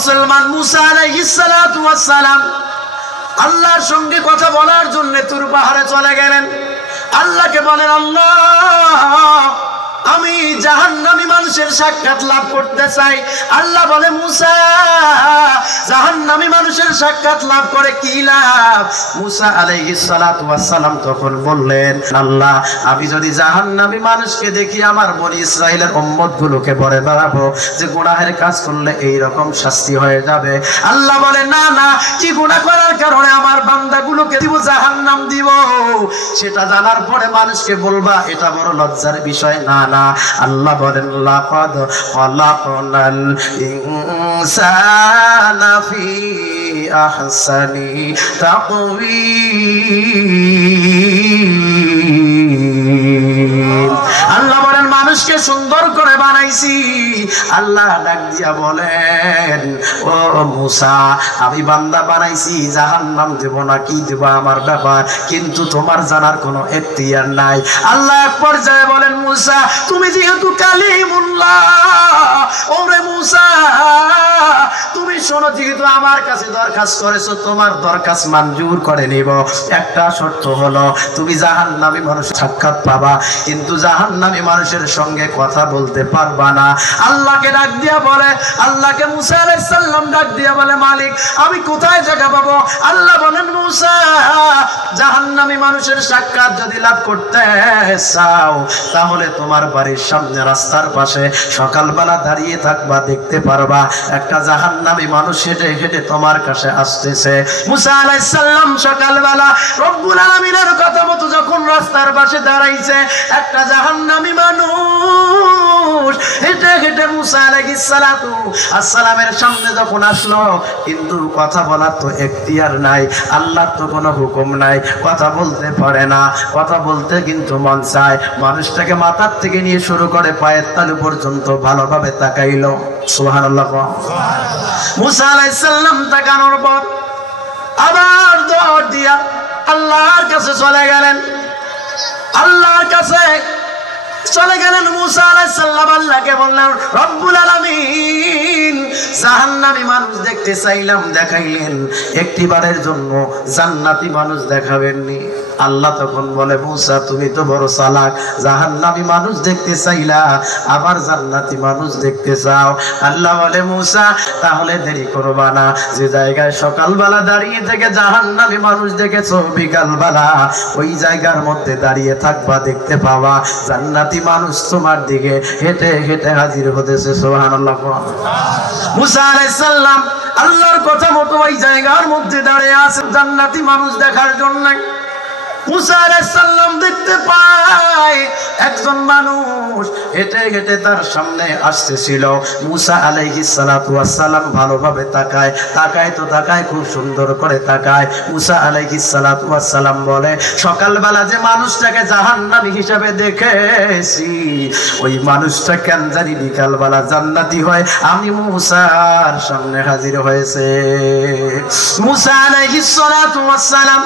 মুসলমান মুসা আলাইহিস সালাতু ওয়াস সালাম আল্লাহর সঙ্গে কথা বলার জন্য তুর পাহাড়ে চলে গেলেন। আল্লাহকে বলেন, আল্লাহ আমি জাহান্নামী মানুষের সাক্ষাৎ লাভ করতে চাই। আল্লাহ বলে, মুসা জাহান্নামী মানুষের সাক্ষাৎ লাভ করে কি লাভ? মুসা আলাইহিস সালাতু ওয়াস সালাম তখন বললেন, আল্লাহ আমি যদি জাহান্নামী মানুষকে দেখি আমার বনি ইসরাইলের উম্মত গুলোকে বলে বেড়াবো যে গুনাহের কাজ করলে এই রকম শাস্তি হয়ে যাবে। আল্লাহ বলে, না না, কি গুনাহ করার কারণে আমার বান্দাগুলোকে দিব জাহান্নাম দিব, সেটা জানার পরে মানুষকে বলবা, এটা বড় লজ্জার বিষয় না। না, আল্লাহ বলেন, লাকাদ খালাকনাল ইনসানা ফি আহসানি তাকওয়িম। আল্লাহ বলেন মানুষকে সুন্দর করে বানাইছি। আল্লাহ ডাক দিয়া বলেন, ও মুসা আমি বান্দা বানাইছি, জাহান্নাম দেব না কি দেব আমার ব্যাপার, কিন্তু তোমার জানার কোনো এখতিয়ার নাই। আল্লাহ এক পর্যায়ে বলেন, মুসা তুমি যেহেতু কালিমুল্লাহ, ওরে মুসা তুমি শোনো, যেহেতু আমার কাছে দরখাস্ত করেছো তোমার দরখাস্ত মঞ্জুর করে নিব। একটা শর্ত হলো তুমি জাহান্নামী মানুষের সাক্ষাৎ পাবা, কিন্তু জাহান্নামী মানুষের সঙ্গে কথা বলতে পারবা না। আল্লাহকে ডাক দিয়া বলে, আল্লাহকে মুসা আলাইহিস সালাম ডাক দিয়া বলে, মালিক আমি কোথায় জায়গা পাবো? আল্লাহ বলেন, মুসা জাহান্নামী মানুষের সাক্ষাৎ যদি লাভ করতে চাও তাহলে তোমার বাড়ির সামনে রাস্তার পাশে সকালবেলা দাঁড়িয়ে থাকবা, দেখতে পারবা একটা জাহান্নামী মানুষ হেঁটে হেঁটে তোমার কাছে আসতেছে। মুসা আলাইহিস সালাম সকালবেলা রব্বুল আলামিনের কথা মতো যখন রাস্তার পাশে দাঁড়াইছে, একটা জাহান্নামী মানুষ হেঁটে হেঁটে মুসা আলাইহিস সালাতু আসসালামের সামনে যখন আসলো, কিন্তু কথা বলার তো এখতিয়ার নাই, আল্লাহর তো কোনো হুকুম নাই, কথা বলতে পারে না। কথা বলতে কিন্তু মন চায়। মানুষটাকে মাথার থেকে নিয়ে শুরু করে পায়ের তালু পর্যন্ত ভালোভাবে তাকাইলো। সুবহানাল্লাহ। মুসা আলাইহিস সালাম তাকানোর পর আবার দৌড় দিয়া আল্লাহর কাছে চলে গেলেন। আল্লাহর কাছে চলে গেলেন মুসা আলাইহিস সালাম, আল্লাহকে বললেন, রব্বুল আলামিন জাহান্নামী মানুষ দেখতে চাইলাম, দেখাইলেন, একটিবারের জন্য জান্নাতি মানুষ দেখাবেননি। আল্লাহ তখন বলে, মুসা তুমি তো বড় চালাক, জাহান্নামী মানুষ দেখতে চাইলা আবার জান্নাতি মানুষ দেখতে চাও। আল্লাহ বলে, মুসা তাহলে দেরি করবা না, যে জায়গায় সকালবেলা দাঁড়িয়ে থেকে জাহান্নামী মানুষ দেখেছো, বিকালবেলা ওই জায়গার মধ্যে দাঁড়িয়ে থাকবা, দেখতে পাবা জান্নাতি মানুষ তোমার দিকে হেঁটে হেঁটে হাজির হতেছে। সুবহানাল্লাহ। মুসা আলাইহিস সালাম আল্লাহর কথা মতো ওই জায়গার মধ্যে দাঁড়িয়ে আছে জান্নাতি মানুষ দেখার জন্য। মুসা আলাইহিস সালাম দেখতে পায় একজন মানুষ হেঁটে হেঁটে তার সামনে আসতেছিল। মুসা আলাইহিস সালাতু ওয়াস সালাম ভালোভাবে তাকায়, তাকায় তো তাকায়, খুব সুন্দর করে তাকায়। মুসা আলাইহিস সালাতু ওয়াস সালাম বলে, সকালবেলা যে মানুষটাকে জাহান্নামী হিসাবে দেখেছি, ওই মানুষটা কেন জানি বিকালবেলা জান্নাতি হয়, আমি মুসার সামনে হাজির হয়েছে। মুসা আলাইহিস সালাতু ওয়াস সালাম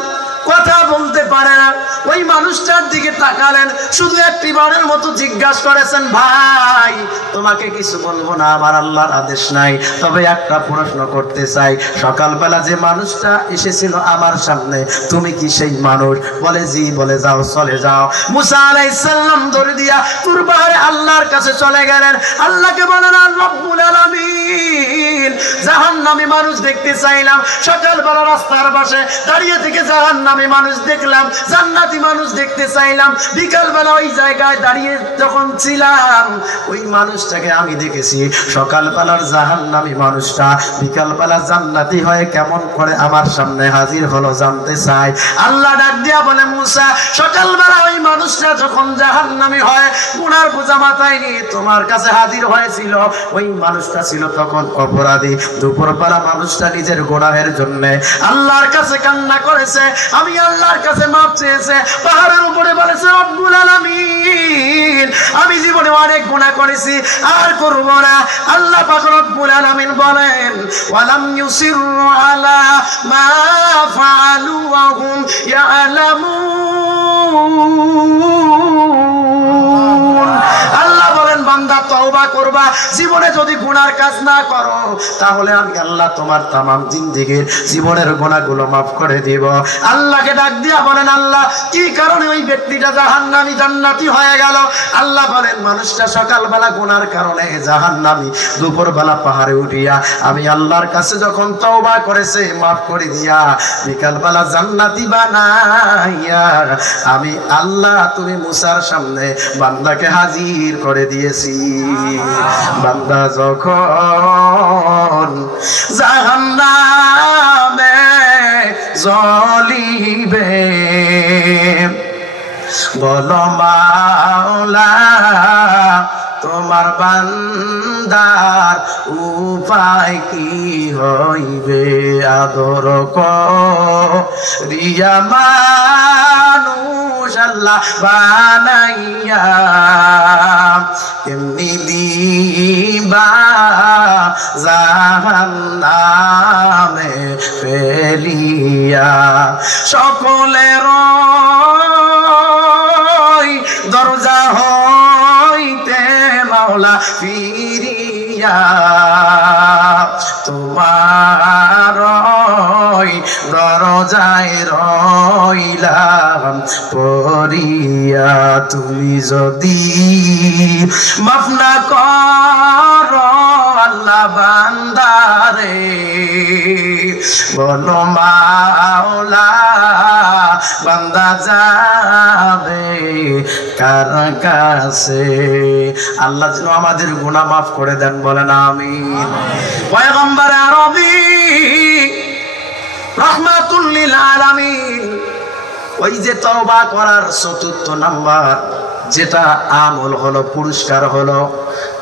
কথা বলতে পারে না, ওই মানুষটার দিকে তাকালেন, শুধু একটিবারের মতো জিজ্ঞাসা করেছেন, ভাই তোমাকে কিছু বলবো না, আমার আল্লাহর আদেশ নাই, তবে একটা প্রশ্ন করতে চাই, সকালবেলা যে মানুষটা এসেছিল আমার সামনে তুমি কি সেই মানুষ? বলে জি। বলে যাও, চলে যাও। মুসা আলাইহিস সালাম দৌড় দিয়া তুর পাহাড়ে আল্লাহর কাছে চলে গেলেন। আল্লাহকে বলেন, রব্বুল আলামিন জাহান্নামী মানুষ দেখতে চাইলাম, সকালবেলা রাস্তার পাশে দাঁড়িয়ে থেকে জাহান্নামী মানুষ দেখলাম, জান্নাতি মানুষ দেখতে চাইলাম, বিকালবেলা ওই জায়গায় দাঁড়িয়ে যখন ছিলাম ওই মানুষটাকে আমি দেখেছি। সকালবেলার জাহান্নামী মানুষটা বিকালবেলা জান্নাতি হয়ে কেমন করে আমার সামনে হাজির হলো জানতে চাই। আল্লাহ ডাক দিয়া বলে, মুসা সকালবেলা ওই মানুষটা যখন জাহান্নামী হয় গুনার বোঝা মাথায় নিয়ে তোমার কাছে হাজির হয়েছিল, ওই মানুষটা ছিল তখন অপরাধী। দুপুরবেলা মানুষটা নিজের গুনাহের জন্য আল্লাহর কাছে কান্না করেছে, আমি আল্লাহর কাছে মাপ চেয়েছে, পাহাড়ের উপরে বলেছে, রব্বুল আলামিন আমি জীবনে অনেক গুনাহ করেছি, আর করব না। আল্লাহ পাক রব্বুল আলামিন বলেন, ওয়ালাম ইউসিরু আলা মা ফাআলু ওয়া হুম ইয়ালামুন। আল্লাহ বলেন, বান্দা তওবা করবা, জীবনে যদি গুনার কাজ না করো তাহলে আমি আল্লাহ তোমার তামাম জিন্দেগীর জীবনের গুনাহগুলো মাফ করে দিব। আল্লাহকে ডাক দিয়া বলেন, আল্লাহ কি কারণে ওই ব্যক্তিটা জাহান্নামী জান্নাতি হয়ে গেল? আল্লাহ বলেন, মানুষটা সকালবেলা গুনার কারণে জাহান্নামী, দুপুরবেলা পাহাড়ে উঠিয়া আমি আল্লাহর কাছে যখন তওবা করেছে মাফ করে দিয়া বিকালবেলা জান্নাতি বানাইয়া আমি আল্লাহ তুমি মুসার সামনে বান্দাকে হাজির করে দিয়েছি। বান্দা যখন জাহান্নামে জ্বলিবে বলো মাওলা তোমার বান্দার উপায় কি হইবে? আদর করিয়া মানুষ আল্লাহ বানাইয়া এমনি দিবা জাহান্নামে ফেলিয়া। সকলের দরজা হইতে মাওলা ফিরিয়া তোমার দরজায় রইলাম পড়িয়া। তুমি যদি মাফ না করো আল্লাহ বান্দারে বলো মাওলা বান্দা যাবে কার কাছে? আল্লাহ যেন আমাদের গুনাহ মাফ করে দেন, বলেন আমিন। পয়গম্বর আরবি রাহমাতুল লিল আলামিন ওই যে তওবা করার চতুর্থ নাম্বার যেটা আমল হলো, পুরস্কার হলো,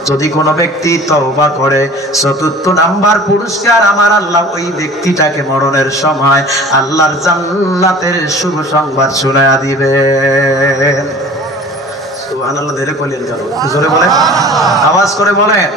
যদি কোনো ব্যক্তি তওবা করে চতুর্থ নাম্বার পুরস্কার আমার আল্লাহ ওই ব্যক্তিটাকে মরণের সময় আল্লাহর জান্নাতের শুভ সংবাদ শোনায়া দিবে। সুবহানাল্লাহ। ধীরে বলেন, জোরে বলেন, আওয়াজ করে বলেন।